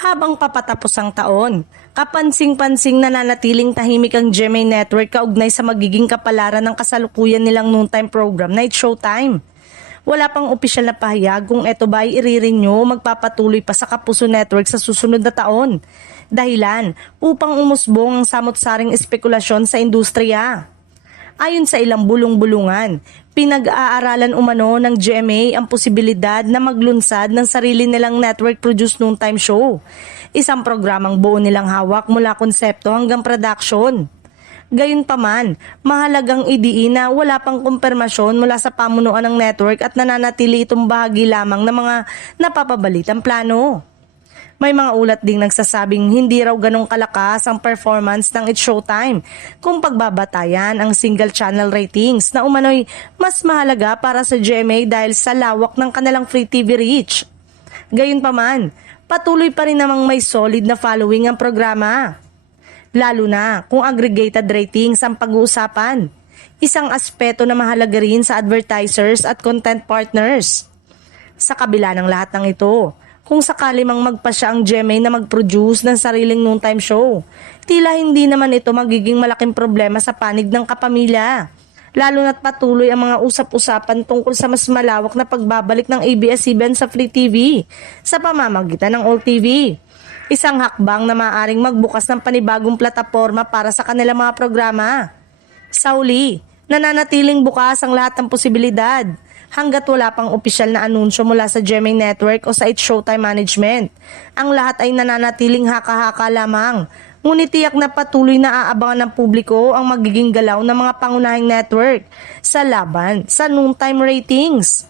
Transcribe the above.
Habang papatapos ang taon, kapansing-pansing nananatiling tahimik ang GMA Network kaugnay sa magiging kapalaran ng kasalukuyan nilang noontime program na It's Showtime. Wala pang opisyal na pahayag kung eto ba ay i-renew o magpapatuloy pa sa Kapuso Network sa susunod na taon. Dahilan upang umusbong ang samot-saring espekulasyon sa industriya. Ayon sa ilang bulong-bulungan, pinag-aaralan umano ng GMA ang posibilidad na maglunsad ng sarili nilang network-produced noontime show. Isang programang buo nilang hawak mula konsepto hanggang production. Gayunpaman, mahalagang idiin na wala pang kumpirmasyon mula sa pamunuan ng network at nananatili itong bahagi lamang ng mga napapabalitang plano. May mga ulat ding nagsasabing hindi raw ganong kalakas ang performance ng It's Showtime kung pagbabatayan ang single channel ratings na umano'y mas mahalaga para sa GMA dahil sa lawak ng kanilang free TV reach. Gayunpaman, patuloy pa rin namang may solid na following ang programa. Lalo na kung aggregated ratings ang pag-uusapan. Isang aspeto na mahalaga rin sa advertisers at content partners. Sa kabila ng lahat ng ito, kung sakali mang magpasya ang GMA na mag-produce ng sariling noontime show, tila hindi naman ito magiging malaking problema sa panig ng kapamilya. Lalo na't patuloy ang mga usap-usapan tungkol sa mas malawak na pagbabalik ng ABS-CBN sa Free TV sa pamamagitan ng All TV. Isang hakbang na maaaring magbukas ng panibagong plataporma para sa kanilang mga programa. Sa huli, nananatiling bukas ang lahat ng posibilidad hanggat wala pang opisyal na anunsyo mula sa GMA Network o sa It's Showtime Management. Ang lahat ay nananatiling haka-haka lamang. Ngunit tiyak na patuloy na aabangan ng publiko ang magiging galaw ng mga pangunahing network sa laban sa noontime ratings.